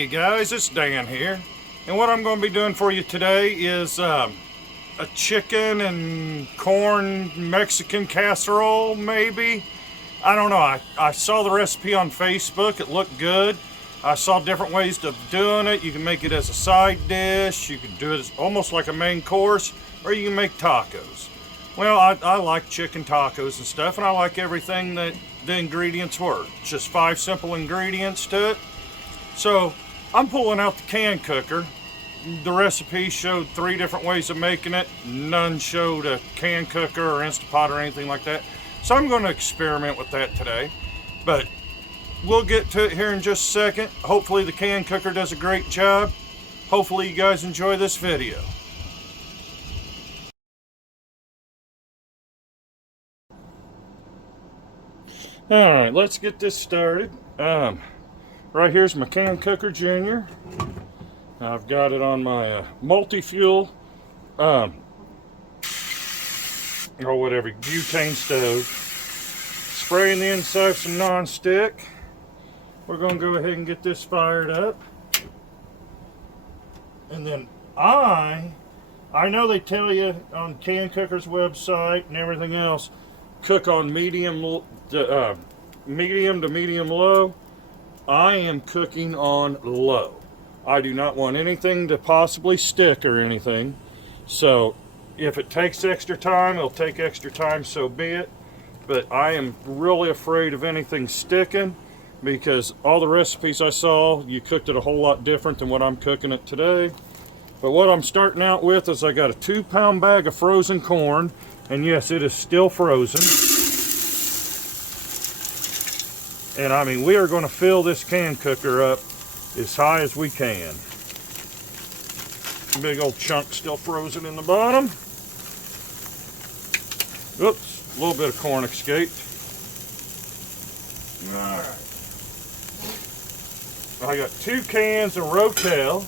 Hey guys, it's Dan here, and what I'm going to be doing for you today is a chicken and corn Mexican casserole, maybe. I don't know. I saw the recipe on Facebook. It looked good. I saw different ways of doing it. You can make it as a side dish. You can do it as almost like a main course, or you can make tacos. Well, I like chicken tacos and stuff, and I like everything that the ingredients were. Just 5 simple ingredients to it. So I'm pulling out the CanCooker. The recipe showed 3 different ways of making it. None showed a CanCooker or Instapot or anything like that. So I'm going to experiment with that today. But we'll get to it here in just a second. Hopefully the CanCooker does a great job. Hopefully you guys enjoy this video. Alright, let's get this started. Right here's my CanCooker Junior. I've got it on my multi-fuel or whatever, butane stove. Spraying the inside some non-stick. We're going to go ahead and get this fired up. And then I know they tell you on CanCooker's website and everything else, cook on medium to medium low. I am cooking on low. I do not want anything to possibly stick or anything. So if it takes extra time, it'll take extra time, so be it. But I am really afraid of anything sticking, because all the recipes I saw, you cooked it a whole lot different than what I'm cooking it today. But what I'm starting out with is I got a 2-pound bag of frozen corn, and yes, it is still frozen. And I mean, we are going to fill this CanCooker up as high as we can. Big old chunk still frozen in the bottom. Oops, a little bit of corn escaped. Alright. I got 2 cans of Rotel.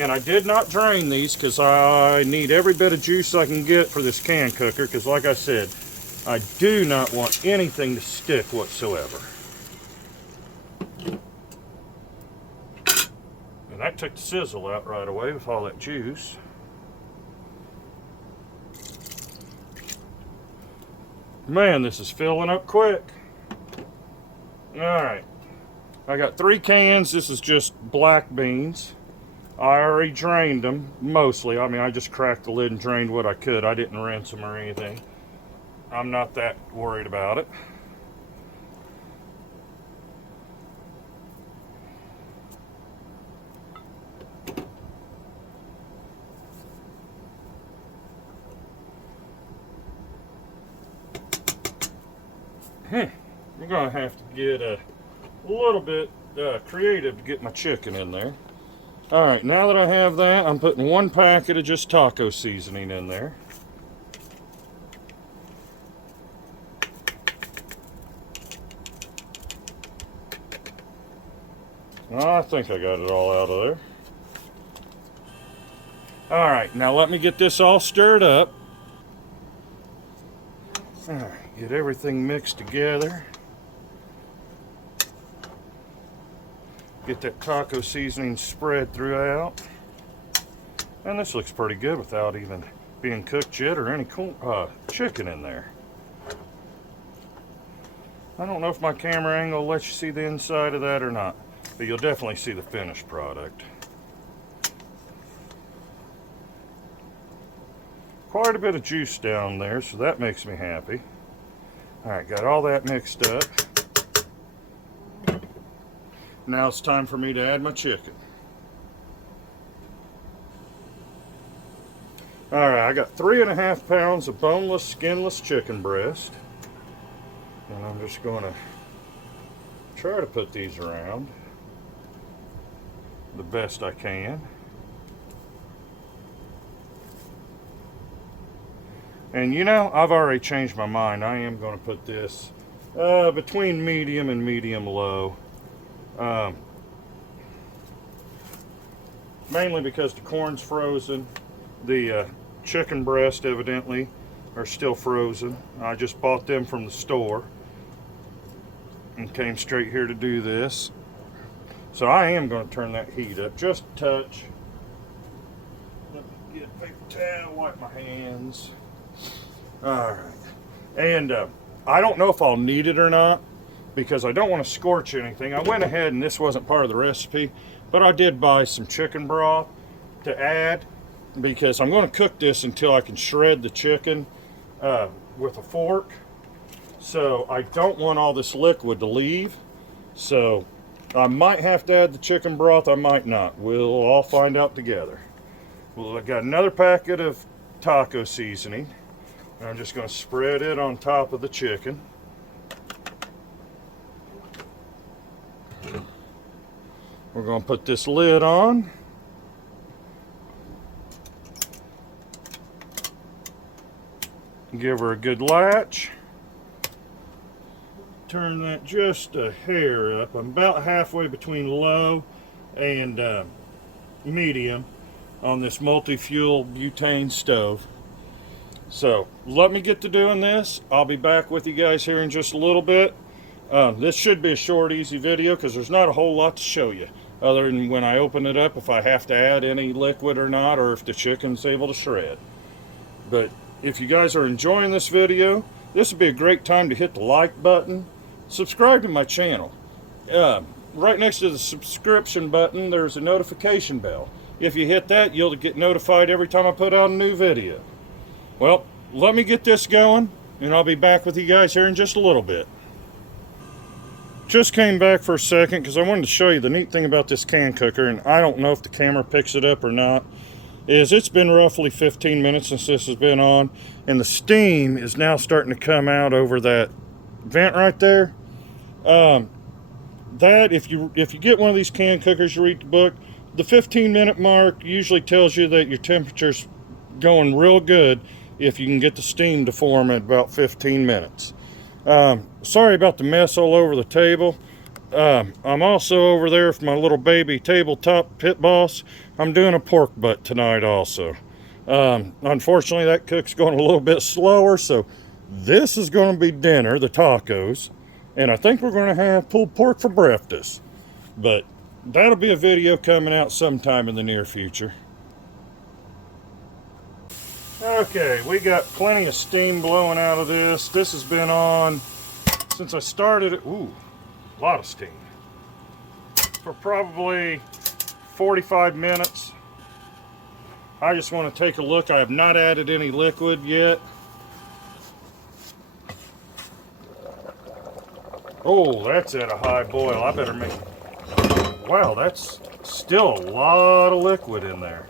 And I did not drain these because I need every bit of juice I can get for this CanCooker, because like I said, I do not want anything to stick whatsoever. And that took the sizzle out right away with all that juice. Man, this is filling up quick. Alright. I got 3 cans. This is just black beans. I already drained them, mostly. I mean, I just cracked the lid and drained what I could. I didn't rinse them or anything. I'm not that worried about it. I'm gonna have to get a little bit creative to get my chicken in there. Alright, now that I have that, I'm putting 1 packet of just taco seasoning in there. I think I got it all out of there. Alright, now let me get this all stirred up. Alright, get everything mixed together. Get that taco seasoning spread throughout. And this looks pretty good without even being cooked yet or any chicken in there. I don't know if my camera angle will let you see the inside of that or not, but you'll definitely see the finished product. Quite a bit of juice down there, so that makes me happy. Alright, got all that mixed up. Now it's time for me to add my chicken. Alright, I got 3.5 pounds of boneless, skinless chicken breast. And I'm just going to try to put these around the best I can. And you know, I've already changed my mind. I am going to put this between medium and medium low. Mainly because the corn's frozen. The chicken breast evidently are still frozen. I just bought them from the store and came straight here to do this. So I am going to turn that heat up just a touch. Let me get a paper towel, wipe my hands. Alright. And I don't know if I'll need it or not, because I don't want to scorch anything. I went ahead, and this wasn't part of the recipe, but I did buy some chicken broth to add, because I'm going to cook this until I can shred the chicken with a fork. So I don't want all this liquid to leave. So I might have to add the chicken broth, I might not. We'll all find out together. Well, I got another packet of taco seasoning. And I'm just going to spread it on top of the chicken. We're going to put this lid on. Give her a good latch. Turn that just a hair up. I'm about halfway between low and medium on this multi-fuel butane stove. So let me get to doing this. I'll be back with you guys here in just a little bit. This should be a short, easy video because there's not a whole lot to show you other than when I open it up, if I have to add any liquid or not, or if the chicken's able to shred. But if you guys are enjoying this video, this would be a great time to hit the like button. Subscribe to my channel. Right next to the subscription button, there's a notification bell. If you hit that, you'll get notified every time I put out a new video. Well, let me get this going, and I'll be back with you guys here in just a little bit. Just came back for a second because I wanted to show you the neat thing about this CanCooker, and I don't know if the camera picks it up or not, is it's been roughly 15 minutes since this has been on, and the steam is now starting to come out over that vent right there. That if you get one of these CanCookers, you read the book, the 15-minute mark usually tells you that your temperature's going real good if you can get the steam to form at about 15 minutes. Sorry about the mess all over the table. I'm also over there for my little baby tabletop pit boss. I'm doing a pork butt tonight also. Unfortunately, that cook's going a little bit slower, so this is going to be dinner, the tacos, and I think we're going to have pulled pork for breakfast. But that'll be a video coming out sometime in the near future. Okay, we got plenty of steam blowing out of this. This has been on since I started it. Ooh, a lot of steam. For probably 45 minutes. I just want to take a look. I have not added any liquid yet. Oh, that's at a high boil. I better make... Wow, that's still a lot of liquid in there.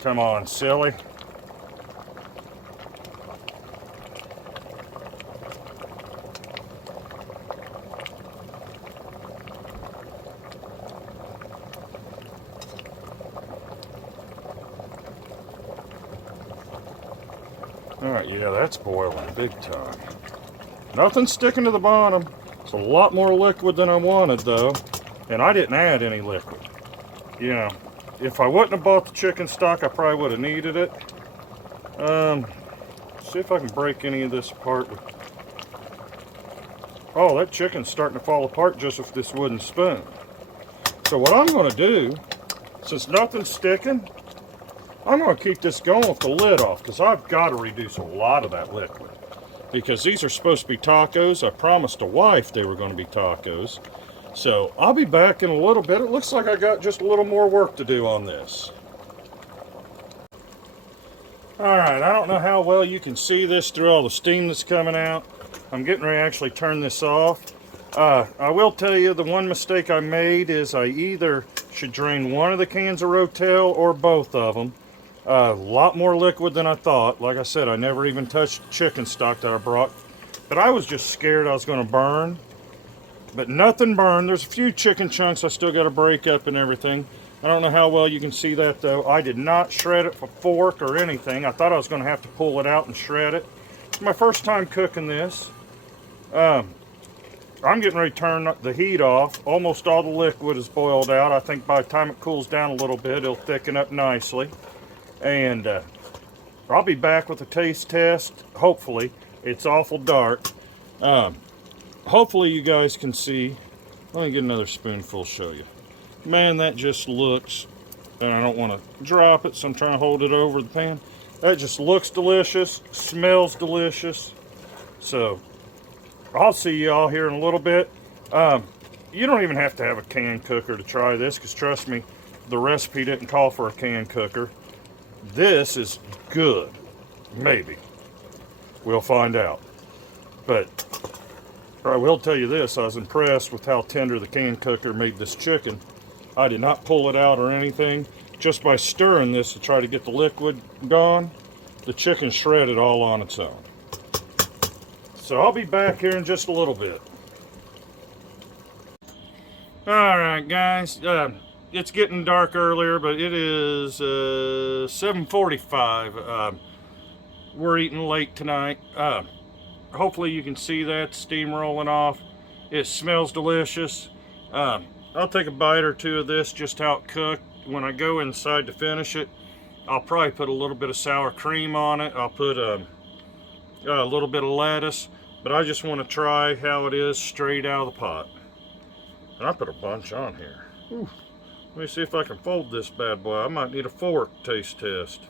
Come on, silly. Alright, yeah, that's boiling big time. Nothing's sticking to the bottom. It's a lot more liquid than I wanted, though. And I didn't add any liquid. You know, if I wouldn't have bought the chicken stock, I probably would have needed it. See if I can break any of this apart. Oh, that chicken's starting to fall apart just with this wooden spoon. So what I'm going to do, since nothing's sticking, I'm going to keep this going with the lid off, because I've got to reduce a lot of that liquid. Because these are supposed to be tacos. I promised a wife they were going to be tacos. So I'll be back in a little bit. It looks like I got just a little more work to do on this. Alright, I don't know how well you can see this through all the steam that's coming out. I'm getting ready to actually turn this off. I will tell you the one mistake I made is I either should drain one of the cans of Rotel or both of them. A lot more liquid than I thought. Like I said, I never even touched chicken stock that I brought. But I was just scared I was going to burn. But nothing burned. There's a few chicken chunks I still got to break up and everything. I don't know how well you can see that though. I did not shred it with a fork or anything. I thought I was going to have to pull it out and shred it. It's my first time cooking this. I'm getting ready to turn the heat off. Almost all the liquid is boiled out. I think by the time it cools down a little bit, it'll thicken up nicely. And I'll be back with a taste test, hopefully, It's awful dark. Hopefully you guys can see. Let me get another spoonful to show you. Man, that just looks, and I don't want to drop it, so I'm trying to hold it over the pan. That just looks delicious, smells delicious. So I'll see y'all here in a little bit. You don't even have to have a CanCooker to try this, because trust me, the recipe didn't call for a CanCooker. This is good. Maybe. We'll find out. But I will tell you this, I was impressed with how tender the CanCooker made this chicken. I did not pull it out or anything. Just by stirring this to try to get the liquid gone, the chicken shredded all on its own. So I'll be back here in just a little bit. Alright guys, it's getting dark earlier, but it is 7:45. We're eating late tonight. Hopefully you can see that steam rolling off. It smells delicious. I'll take a bite or two of this, just how it cooked. When I go inside to finish it, I'll probably put a little bit of sour cream on it. I'll put a little bit of lettuce, but I just want to try how it is straight out of the pot. And I put a bunch on here. Ooh. Let me see if I can fold this bad boy. I might need a fork taste test.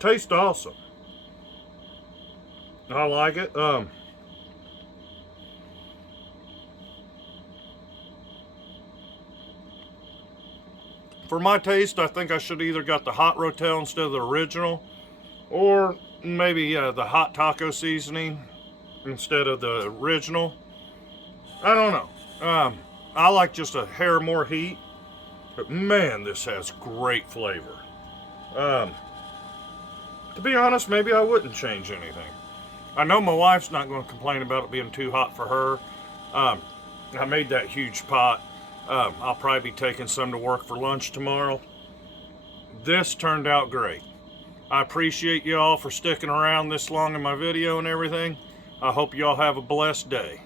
Tastes awesome. I like it. For my taste, I think I should either got the hot rotel instead of the original, or maybe the hot taco seasoning instead of the original. I don't know. I like just a hair more heat, but man, this has great flavor. To be honest, maybe I wouldn't change anything. I know my wife's not going to complain about it being too hot for her. I made that huge pot. I'll probably be taking some to work for lunch tomorrow. This turned out great. I appreciate y'all for sticking around this long in my video and everything. I hope y'all have a blessed day.